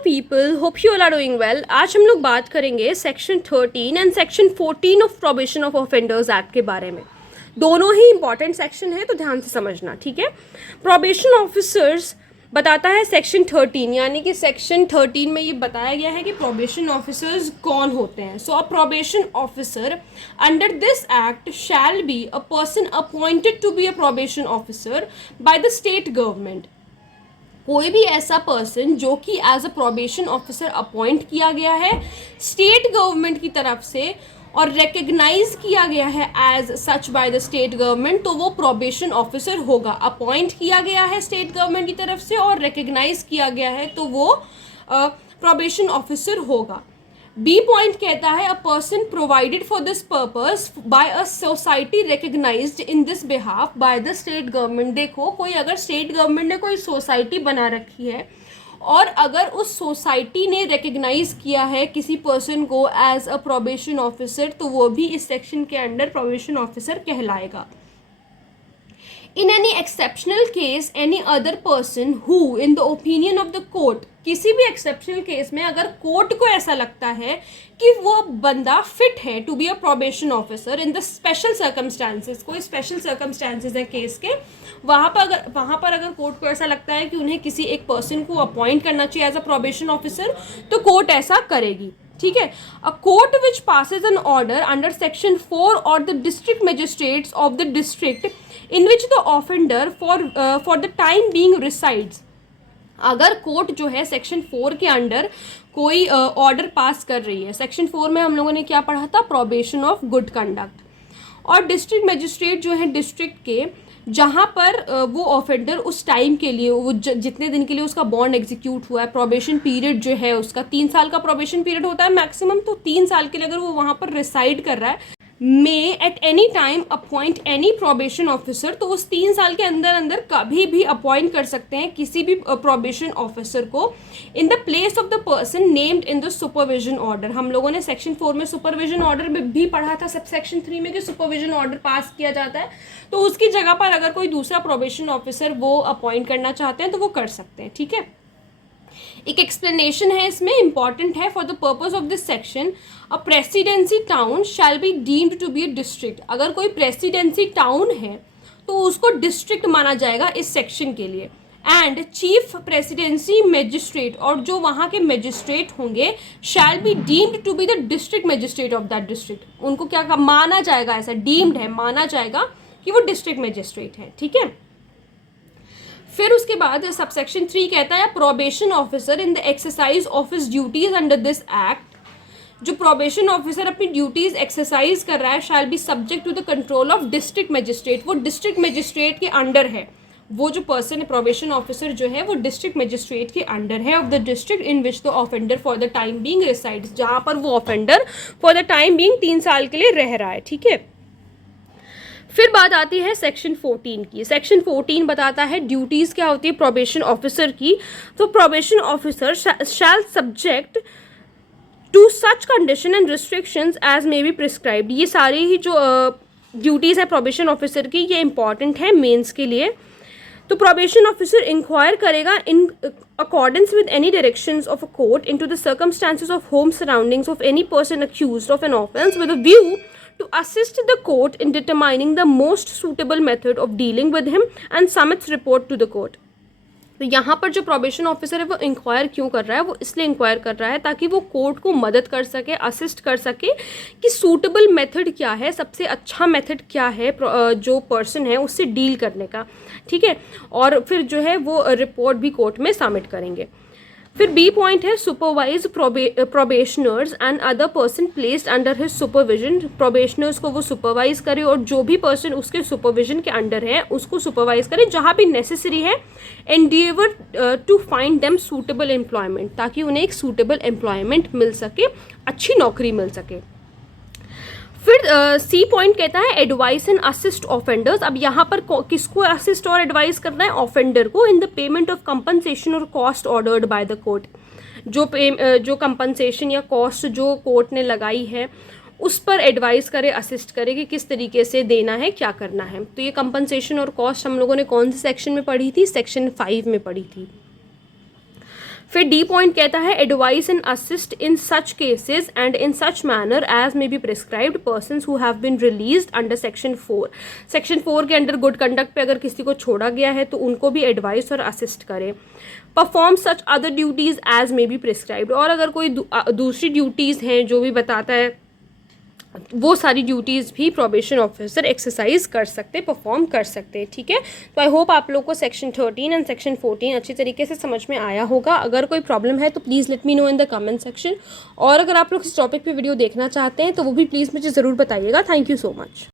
People, hope you all are doing well. आज हम लोग बात करेंगे section 13 and section 14 of probation of offenders act के बारे में। दोनों ही इंपॉर्टेंट सेक्शन है तो ध्यान से समझना, ठीक है। प्रोबेशन ऑफिसर्स बताता है सेक्शन 13, यानी कि सेक्शन 13 में ये बताया गया है कि प्रोबेशन ऑफिसर्स कौन होते हैं। So a probation officer under this act shall be a person appointed to be a probation officer by the state government. कोई भी ऐसा पर्सन जो कि as a probation officer appoint किया गया है स्टेट गवर्नमेंट की तरफ से और रिकग्नाइज किया गया है as such by the state government, तो वो प्रोबेशन ऑफिसर होगा। अपॉइंट किया गया है स्टेट गवर्नमेंट की तरफ से और रिकग्नाइज किया गया है तो वो प्रोबेशन ऑफिसर होगा। बी पॉइंट कहता है a person provided for this purpose by a society recognised in this behalf by the state government. देखो, कोई अगर स्टेट गवर्नमेंट ने कोई सोसाइटी बना रखी है और अगर उस सोसाइटी ने रिकग्नाइज किया है किसी पर्सन को एज अ प्रोबेशन ऑफिसर, तो वो भी इस सेक्शन के अंडर प्रोबेशन ऑफिसर कहलाएगा। In any exceptional case, any other person who, in the opinion of the court, किसी भी एक्सेप्शनल केस में अगर कोर्ट को ऐसा लगता है कि वो बंदा फिट है to be a probation officer in the special circumstances, कोई स्पेशल सर्कमस्टांसेस है केस के, वहाँ पर अगर कोर्ट को ऐसा लगता है कि उन्हें किसी एक पर्सन को अपॉइंट करना चाहिए एज अ प्रोबेशन ऑफिसर, तो कोर्ट ऐसा करेगी, ठीक है। A court which passes an order under section 4 और the district magistrates of the district in which the offender for the time being resides. अगर कोर्ट जो है सेक्शन 4 के अंडर कोई ऑर्डर पास कर रही है, सेक्शन 4 में हम लोगों ने क्या पढ़ा था, प्रोबेशन ऑफ गुड कंडक्ट, और डिस्ट्रिक्ट मजिस्ट्रेट जो है डिस्ट्रिक्ट के, जहाँ पर वो ऑफेंडर उस टाइम के लिए, वो जितने दिन के लिए उसका बॉन्ड एग्जीक्यूट हुआ है, प्रोबेशन पीरियड जो है उसका 3 साल का प्रोबेशन पीरियड होता है मैक्सिमम, तो 3 साल के लिए अगर वो वहाँ पर रिसाइड कर रहा है, may at any time appoint any probation officer, तो उस 3 साल के अंदर अंदर कभी भी अपॉइंट कर सकते हैं किसी भी प्रोबेशन ऑफिसर को in the place of the person named in the supervision order. हम लोगों ने सेक्शन 4 में सुपरविजन ऑर्डर में भी पढ़ा था, सब सेक्शन 3 में कि सुपरविजन ऑर्डर पास किया जाता है, तो उसकी जगह पर अगर कोई दूसरा प्रोबेशन ऑफिसर वो अपॉइंट करना चाहते हैं तो वो कर सकते हैं, ठीक है। एक एक्सप्लेनेशन है इसमें, इंपॉर्टेंट है, for the purpose of this section a presidency town shall be deemed to be a district. अगर कोई प्रेसिडेंसी टाउन है तो उसको डिस्ट्रिक्ट माना जाएगा इस सेक्शन के लिए। एंड चीफ प्रेसिडेंसी मजिस्ट्रेट, और जो वहाँ के मजिस्ट्रेट होंगे, shall be deemed to be the district magistrate of that district. उनको क्या माना जाएगा, ऐसा डीम्ड है, माना जाएगा कि वो डिस्ट्रिक्ट मजिस्ट्रेट है, ठीक है। फिर उसके बाद सबसेक्शन 3 कहता है probation officer in the exercise of his duties under this act. जो प्रोबेशन ऑफिसर अपनी ड्यूटीज एक्सरसाइज कर रहा है, shall be subject to the control of district magistrate. वो डिस्ट्रिक्ट मजिस्ट्रेट के अंडर है, वो जो पर्सन है प्रोबेशन ऑफिसर जो है वो डिस्ट्रिक्ट मजिस्ट्रेट के अंडर है of the district in which the offender for the time being resides, जहाँ पर वो offender for the time being 3 साल के लिए रह रहा है, ठीक है। फिर बात आती है सेक्शन 14 की। सेक्शन 14 बताता है ड्यूटीज़ क्या होती है प्रोबेशन ऑफिसर की। तो probation officer shall subject to such condition and restrictions as may be prescribed. ये सारी ही जो ड्यूटीज़ है प्रोबेशन ऑफिसर की, ये इंपॉर्टेंट है मेंस के लिए। तो प्रोबेशन ऑफिसर इंक्वायर करेगा in accordance with any directions of a court into the circumstances of home surroundings of any person accused of an offence with a view to assist the court in determining the most suitable method of dealing with him and submits report to the court। तो यहाँ पर जो probation officer है वो inquire क्यों कर रहा है, वो इसलिए इंक्वायर कर रहा है ताकि वो कोर्ट को मदद कर सके, असिस्ट कर सके कि सूटेबल मेथड क्या है, सबसे अच्छा मेथड क्या है जो पर्सन है उससे डील करने का, ठीक है। और फिर जो है वो रिपोर्ट भी कोर्ट में सबमिट करेंगे। फिर बी पॉइंट है supervise probationers and other person placed under his supervision. Probationers को वो सुपरवाइज करे और जो भी पर्सन उसके सुपरविजन के अंडर है उसको सुपरवाइज करे जहाँ भी नेसेसरी है। Endeavour to find them suitable employment, ताकि उन्हें एक सूटेबल एम्प्लॉयमेंट मिल सके, अच्छी नौकरी मिल सके। फिर सी पॉइंट कहता है एडवाइस एंड असिस्ट ऑफेंडर्स। अब यहाँ पर किसको असिस्ट और एडवाइस करना है, ऑफेंडर को, in the payment of compensation और cost ordered by the court. जो कंपनसेशन या कॉस्ट जो कोर्ट ने लगाई है उस पर एडवाइस करे, असिस्ट करे कि किस तरीके से देना है, क्या करना है। तो ये कंपनसेशन और कॉस्ट हम लोगों ने कौन से सेक्शन में पढ़ी थी, सेक्शन 5 में पढ़ी थी। फिर डी पॉइंट कहता है advise and assist in such cases and in such manner as may be prescribed persons who have been released under section 4। Section 4 के अंडर गुड कंडक्ट पे अगर किसी को छोड़ा गया है तो उनको भी एडवाइस और असिस्ट करें। Perform such other duties as may be prescribed, और अगर कोई दूसरी ड्यूटीज़ हैं जो भी बताता है वो सारी ड्यूटीज़ भी प्रोबेशन ऑफिसर एक्सरसाइज कर सकते, परफॉर्म कर सकते। ठीक है, तो आई होप आप लोग को सेक्शन 13 एंड सेक्शन 14 अच्छी तरीके से समझ में आया होगा। अगर कोई प्रॉब्लम है तो please let me know in the comment section, और अगर आप लोग इस टॉपिक पे वीडियो देखना चाहते हैं तो वो भी प्लीज़ मुझे ज़रूर बताइएगा। Thank you so much.